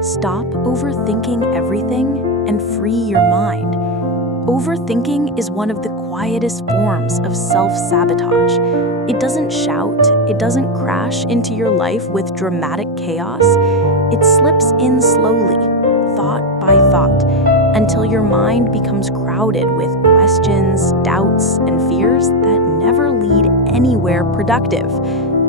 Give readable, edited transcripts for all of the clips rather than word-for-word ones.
Stop overthinking everything and free your mind. Overthinking is one of the quietest forms of self-sabotage. It doesn't shout, it doesn't crash into your life with dramatic chaos. It slips in slowly, thought by thought, until your mind becomes crowded with questions, doubts, and fears that never lead anywhere productive.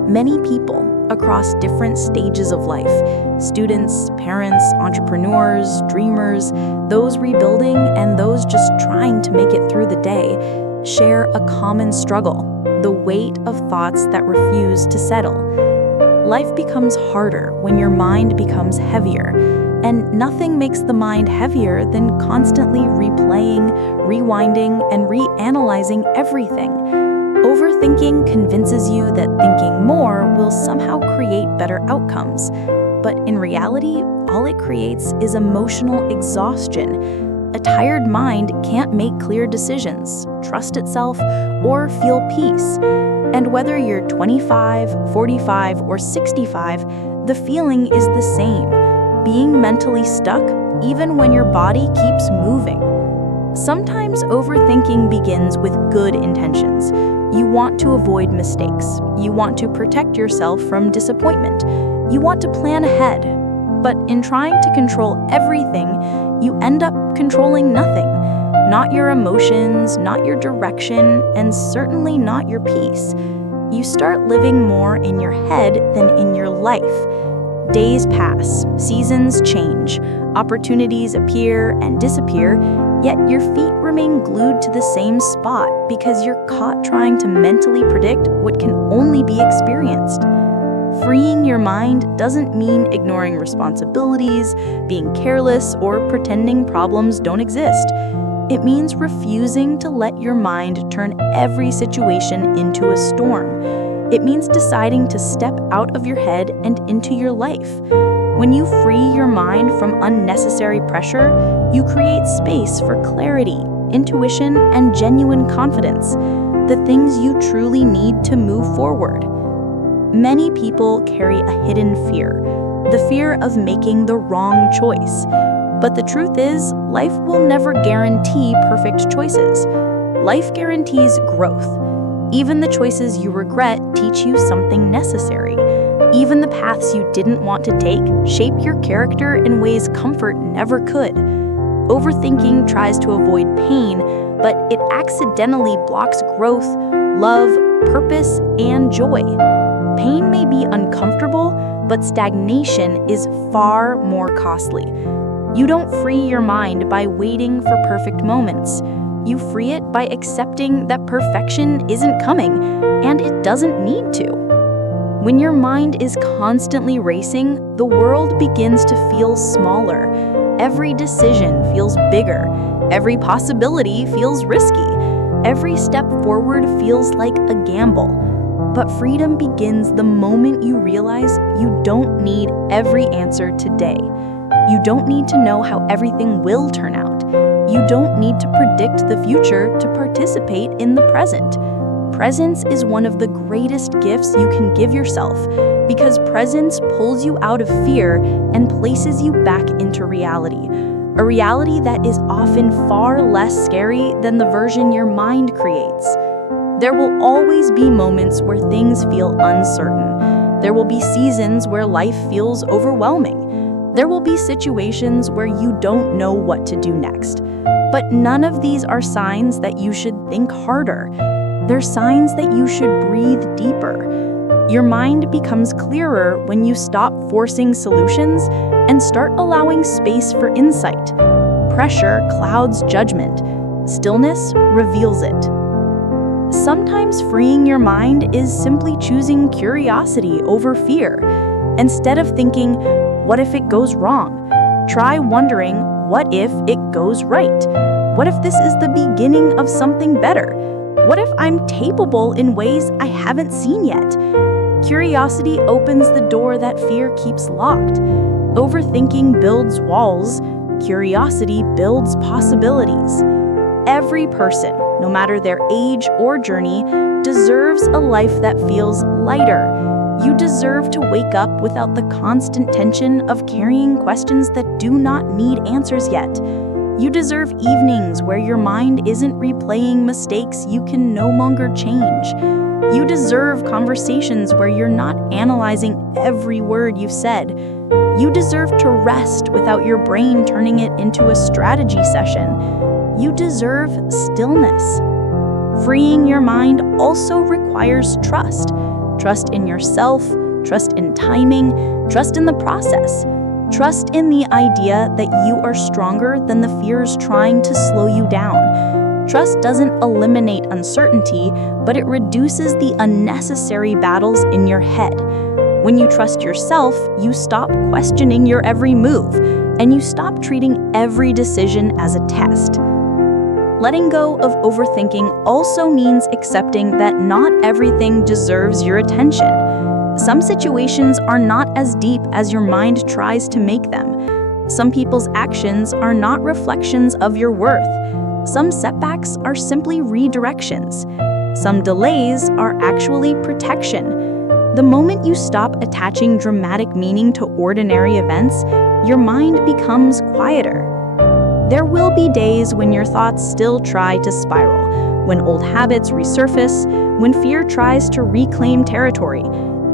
Many people across different stages of life, students, parents, entrepreneurs, dreamers, those rebuilding, and those just trying to make it through the day, share a common struggle: the weight of thoughts that refuse to settle. Life becomes harder when your mind becomes heavier, and nothing makes the mind heavier than constantly replaying, rewinding, and reanalyzing everything. Overthinking convinces you that thinking more will somehow create better outcomes. But in reality, all it creates is emotional exhaustion. A tired mind can't make clear decisions, trust itself, or feel peace. And whether you're 25, 45, or 65, the feeling is the same: being mentally stuck even when your body keeps moving. Sometimes overthinking begins with good intentions. You want to avoid mistakes. You want to protect yourself from disappointment. You want to plan ahead. But in trying to control everything, you end up controlling nothing. Not your emotions, not your direction, and certainly not your peace. You start living more in your head than in your life. Days pass, seasons change, opportunities appear and disappear, yet your feet remain glued to the same spot because you're caught trying to mentally predict what can only be experienced. Freeing your mind doesn't mean ignoring responsibilities, being careless, or pretending problems don't exist. It means refusing to let your mind turn every situation into a storm. It means deciding to step out of your head and into your life. When you free your mind from unnecessary pressure, you create space for clarity, intuition, and genuine confidence, the things you truly need to move forward. Many people carry a hidden fear, the fear of making the wrong choice. But the truth is, life will never guarantee perfect choices. Life guarantees growth. Even the choices you regret teach you something necessary. Even the paths you didn't want to take shape your character in ways comfort never could. Overthinking tries to avoid pain, but it accidentally blocks growth, love, purpose, and joy. Pain may be uncomfortable, but stagnation is far more costly. You don't free your mind by waiting for perfect moments. You free it by accepting that perfection isn't coming, and it doesn't need to. When your mind is constantly racing, the world begins to feel smaller. Every decision feels bigger. Every possibility feels risky. Every step forward feels like a gamble. But freedom begins the moment you realize you don't need every answer today. You don't need to know how everything will turn out. You don't need to predict the future to participate in the present. Presence is one of the greatest gifts you can give yourself, because presence pulls you out of fear and places you back into reality. A reality that is often far less scary than the version your mind creates. There will always be moments where things feel uncertain. There will be seasons where life feels overwhelming. There will be situations where you don't know what to do next. But none of these are signs that you should think harder. They're signs that you should breathe deeper. Your mind becomes clearer when you stop forcing solutions and start allowing space for insight. Pressure clouds judgment. Stillness reveals it. Sometimes freeing your mind is simply choosing curiosity over fear. Instead of thinking, "What if it goes wrong?" try wondering, "What if it goes right? What if this is the beginning of something better? What if I'm capable in ways I haven't seen yet?" Curiosity opens the door that fear keeps locked. Overthinking builds walls. Curiosity builds possibilities. Every person, no matter their age or journey, deserves a life that feels lighter. You deserve to wake up without the constant tension of carrying questions that do not need answers yet. You deserve evenings where your mind isn't replaying mistakes you can no longer change. You deserve conversations where you're not analyzing every word you've said. You deserve to rest without your brain turning it into a strategy session. You deserve stillness. Freeing your mind also requires trust. Trust in yourself, trust in timing, trust in the process. Trust in the idea that you are stronger than the fears trying to slow you down. Trust doesn't eliminate uncertainty, but it reduces the unnecessary battles in your head. When you trust yourself, you stop questioning your every move, and you stop treating every decision as a test. Letting go of overthinking also means accepting that not everything deserves your attention. Some situations are not as deep as your mind tries to make them. Some people's actions are not reflections of your worth. Some setbacks are simply redirections. Some delays are actually protection. The moment you stop attaching dramatic meaning to ordinary events, your mind becomes quieter. There will be days when your thoughts still try to spiral, when old habits resurface, when fear tries to reclaim territory.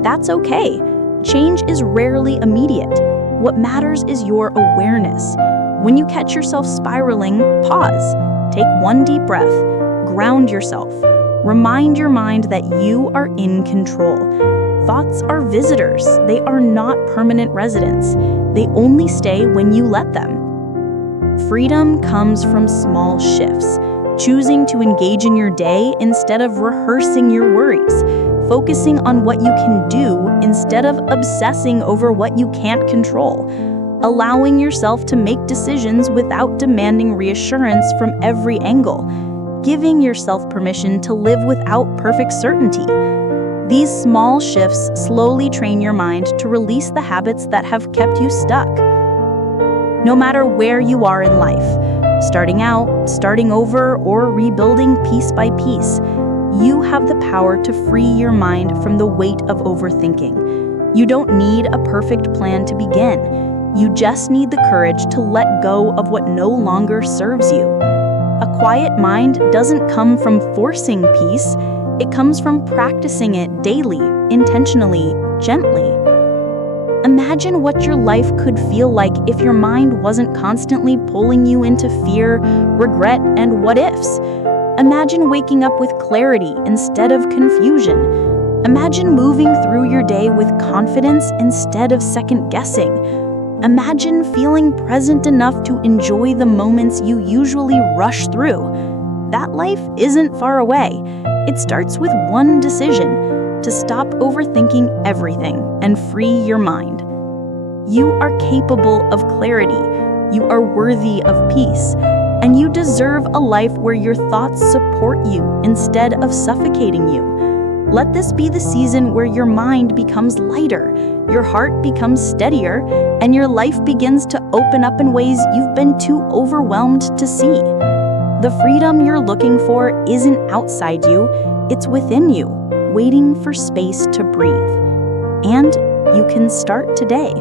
That's okay. Change is rarely immediate. What matters is your awareness. When you catch yourself spiraling, pause. Take one deep breath. Ground yourself. Remind your mind that you are in control. Thoughts are visitors. They are not permanent residents. They only stay when you let them. Freedom comes from small shifts, choosing to engage in your day instead of rehearsing your worries, focusing on what you can do instead of obsessing over what you can't control, allowing yourself to make decisions without demanding reassurance from every angle, giving yourself permission to live without perfect certainty. These small shifts slowly train your mind to release the habits that have kept you stuck. No matter where you are in life, starting out, starting over, or rebuilding piece by piece, you have the power to free your mind from the weight of overthinking. You don't need a perfect plan to begin. You just need the courage to let go of what no longer serves you. A quiet mind doesn't come from forcing peace. It comes from practicing it daily, intentionally, gently. Imagine what your life could feel like if your mind wasn't constantly pulling you into fear, regret, and what-ifs. Imagine waking up with clarity instead of confusion. Imagine moving through your day with confidence instead of second-guessing. Imagine feeling present enough to enjoy the moments you usually rush through. That life isn't far away. It starts with one decision: to stop overthinking everything and free your mind. You are capable of clarity, you are worthy of peace, and you deserve a life where your thoughts support you instead of suffocating you. Let this be the season where your mind becomes lighter, your heart becomes steadier, and your life begins to open up in ways you've been too overwhelmed to see. The freedom you're looking for isn't outside you, it's within you, waiting for space to breathe. And you can start today.